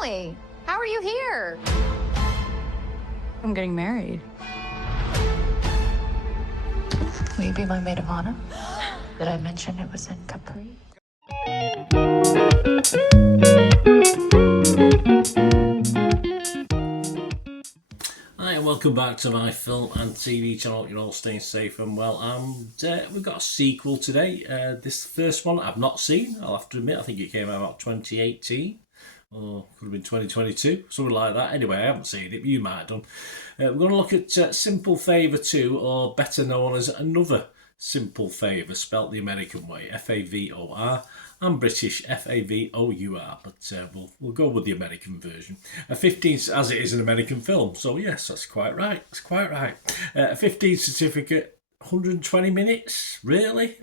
Allie, how are you here? I'm getting married. Will you be my maid of honor? Did I mention it was in Capri? Hi, and welcome back to my film and TV channel. You're all staying safe and well. And we've got a sequel today. This first one I've not seen, I'll have to admit. I think it came out about 2018. Or could have been 2022, something like that. Anyway, I haven't seen it, but you might have done. We're going to look at Simple Favour 2, or better known as Another Simple Favour, spelt the American way, F-A-V-O-R. I'm British, F-A-V-O-U-R, but we'll go with the American version. 15, as it is an American film, so yes, that's quite right. That's quite right. 15 certificate. 120 minutes? Really?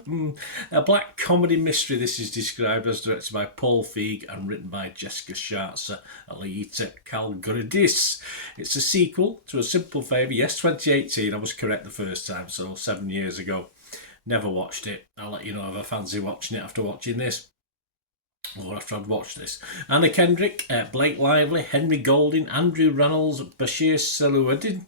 A black comedy mystery, this is described as, directed by Paul Feig and written by Jessica Schartzer and Leita Kalgoridis. It's a sequel to A Simple Favour. Yes, 2018. I was correct the first time, so 7 years ago. Never watched it. I'll let you know if I fancy watching it after watching this. Or after I'd watched this. Anna Kendrick, Blake Lively, Henry Golding, Andrew Reynolds, Bashir Salahuddin,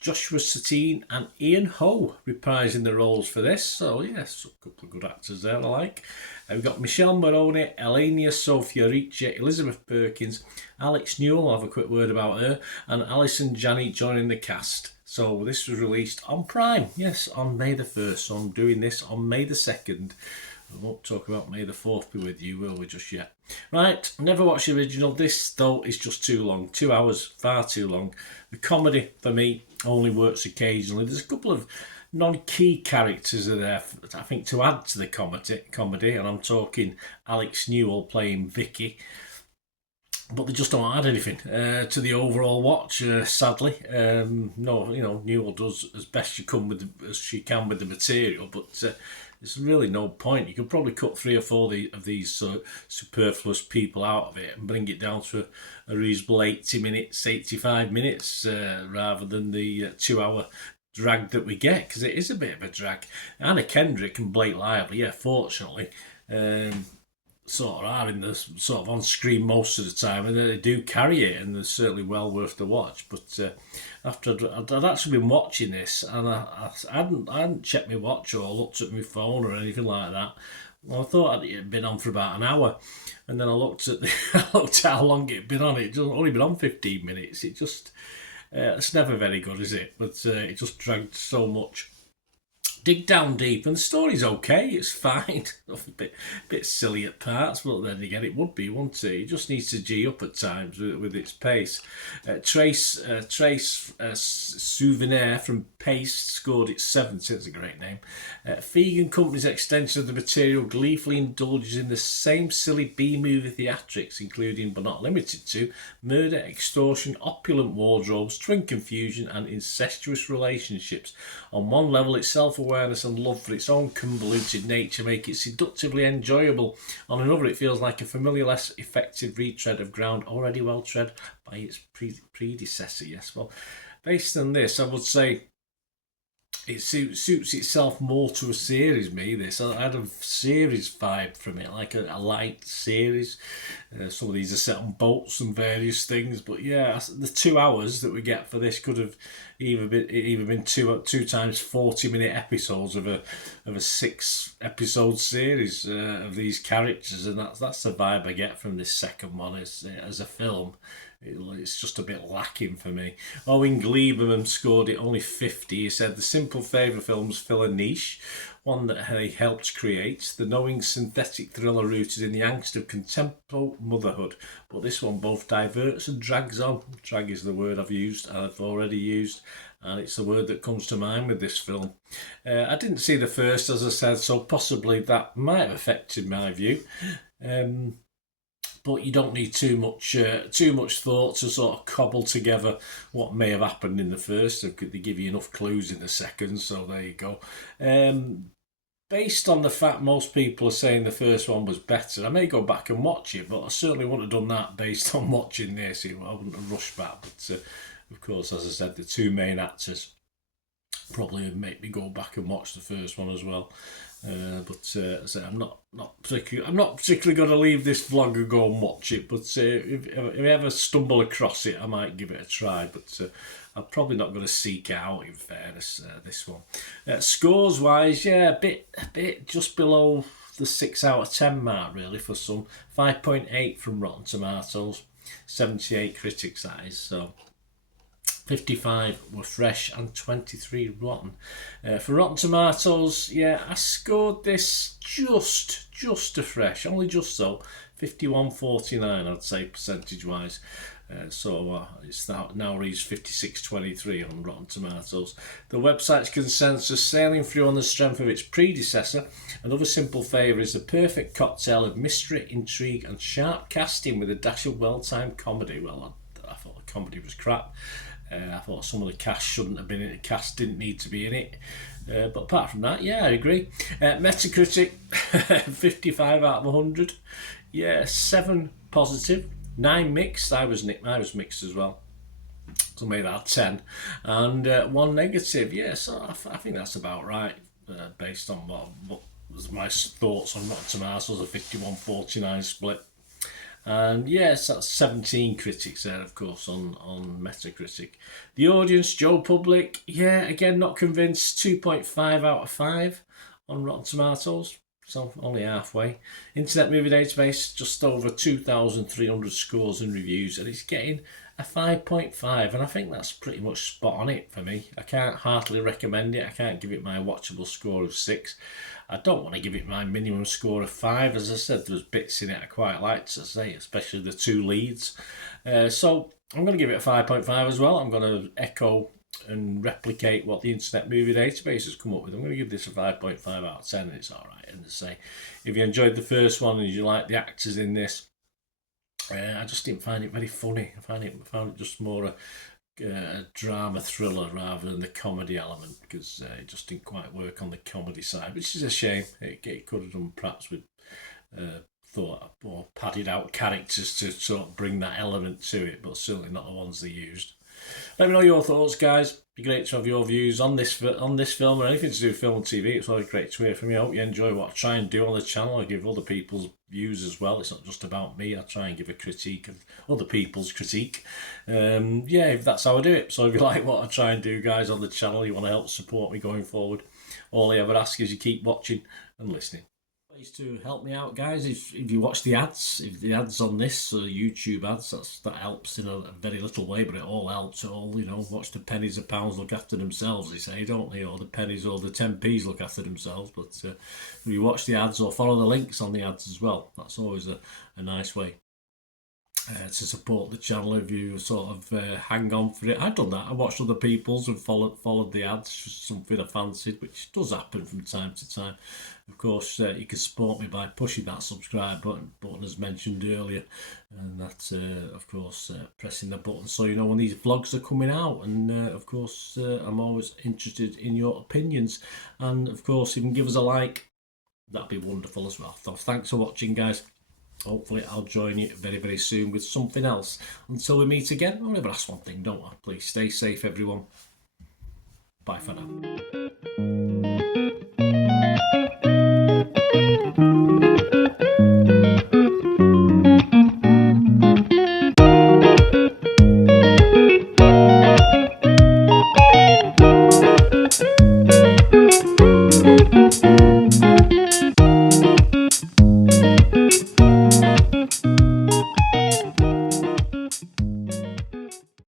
Joshua Satine and Ian Ho reprising the roles for this. So yes, a couple of good actors there I like. We've got Michelle Moroni, Elenia Sofia Ricci, Elizabeth Perkins, Alex Newell, I'll have a quick word about her, and Alison Janney joining the cast. So this was released on Prime, yes, on May the 1st. So I'm doing this on May the 2nd. We won't talk about May the 4th be with you, will we, just yet? Right, never watched the original. This, though, is just too long. 2 hours, far too long. The comedy, for me, only works occasionally. There's a couple of non-key characters are there, I think, to add to the comedy, and I'm talking Alex Newell playing Vicky. But they just don't add anything to the overall watch, sadly. No, you know, Newell does as best she can with the material, but there's really no point. You could probably cut 3 or 4 of these superfluous people out of it and bring it down to a reasonable 80 minutes, 85 minutes, rather than the 2 hour drag that we get, because it is a bit of a drag. Anna Kendrick and Blake Lively, yeah, fortunately, sort of are in the sort of on screen most of the time, and they do carry it, and they're certainly well worth the watch. But after I'd actually been watching this, and I hadn't checked my watch or looked at my phone or anything like that. Well, I thought it had been on for about an hour, and then I looked at how long it had been on. It only been on 15 minutes. It just it's never very good, is it? But it just dragged so much. Dig down deep, and the story's okay, it's fine. A bit silly at parts, but then again, it would be, wouldn't it? It just needs to G up at times with its pace. Trace Souvenir from Paste scored its 7th, it's a great name. Feig and Company's extension of the material gleefully indulges in the same silly B-movie theatrics, including, but not limited to, murder, extortion, opulent wardrobes, twin confusion, and incestuous relationships. On one level, it's self-awareness and love for its own convoluted nature make it seductively enjoyable. On another, it feels like a familiar, less effective retread of ground already well tread by its predecessor. Yes, well, based on this, I would say it suits itself more to a series, this. I had a series vibe from it, like a light series. Some of these are set on boats and various things, but yeah, the 2 hours that we get for this could have either been two times 40-minute episodes of a 6-episode series of these characters, and that's the vibe I get from this second one as a film. It's just a bit lacking for me. Owen Gleiberman scored it only 50. He said the Simple Favour films fill a niche, one that he helped create, the knowing synthetic thriller rooted in the angst of contemporary motherhood. But this one both diverts and drags on. Drag is the word I've already used, and it's the word that comes to mind with this film. I didn't see the first, as I said, so possibly that might have affected my view. But you don't need too much thought to sort of cobble together what may have happened in the first. They give you enough clues in the second, so there you go. Based on the fact most people are saying the first one was better, I may go back and watch it, but I certainly wouldn't have done that based on watching this. I wouldn't have rushed back. But of course, as I said, the two main actors Probably make me go back and watch the first one as well. So I'm not particularly going to leave this vlog and go and watch it. But if I ever stumble across it, I might give it a try. But I'm probably not going to seek out, in fairness, this one. Scores wise, yeah, a bit just below the 6 out of 10 mark really for some. 5.8 from Rotten Tomatoes, 78 critics that is. So 55 were fresh and 23 rotten. For Rotten Tomatoes, yeah, I scored this just a fresh, only just so, 51.49 I'd say percentage wise. It's now reached 56.23 on Rotten Tomatoes. The website's consensus, sailing through on the strength of its predecessor, another simple favour is the perfect cocktail of mystery, intrigue and sharp casting with a dash of well-timed comedy. Well, I thought the comedy was crap. I thought some of the cast shouldn't have been in it. The cast didn't need to be in it. But apart from that, yeah, I agree. Metacritic, 55 out of 100. Yeah, 7 positive, 9 mixed. I was mixed as well. So maybe that 10. And 1 negative. Yeah, so I think that's about right. Based on what was my thoughts on Rotten Tomatoes, a 51-49 split. And yes, that's 17 critics there, of course, on Metacritic. The audience, Joe Public, yeah, again, not convinced, 2.5 out of 5 on Rotten Tomatoes, so only halfway. Internet Movie Database, just over 2,300 scores and reviews, and it's getting a 5.5, and I think that's pretty much spot on it for me. I can't heartily recommend it. I can't give it my watchable score of 6. I don't want to give it my minimum score of 5. As I said, there was bits in it I quite liked, to say, especially the 2 leads. So I'm going to give it a 5.5 as well. I'm going to echo and replicate what the Internet Movie Database has come up with. I'm going to give this a 5.5 out of 10, and it's all right. And to say, if you enjoyed the first one and you like the actors in this, I just didn't find it very funny. I found it just more a drama thriller rather than the comedy element, because it just didn't quite work on the comedy side, which is a shame. It could have done perhaps with thought or padded out characters to sort of bring that element to it, but certainly not the ones they used. Let me know your thoughts, guys. It'd be great to have your views on this film or anything to do with film and TV. It's always great to hear from you. I hope you enjoy what I try and do on the channel. I give other people's views as well. It's not just about me. I try and give a critique of other people's critique. Yeah, that's how I do it. So if you like what I try and do, guys, on the channel, you want to help support me going forward, all I ever ask is you keep watching and listening. To help me out, guys, if you watch the ads, if the ads on this YouTube ads, that helps in a very little way, but it all helps. It all, watch the pennies and pounds look after themselves, they say, don't they? Or the pennies or the 10p's look after themselves. But if you watch the ads or follow the links on the ads as well, that's always a nice way to support the channel. If you sort of hang on for it, I've done that. I watched other people's and followed the ads, just something I fancied, which does happen from time to time. Of course, you can support me by pushing that subscribe button as mentioned earlier, and that's of course pressing the button so you know when these vlogs are coming out. And of course, I'm always interested in your opinions, and of course, if you can give us a like, that'd be wonderful as well. So thanks for watching, guys. Hopefully I'll join you very, very soon with something else. Until we meet again, I'll never ask one thing, don't I? Please stay safe, everyone. Bye for now.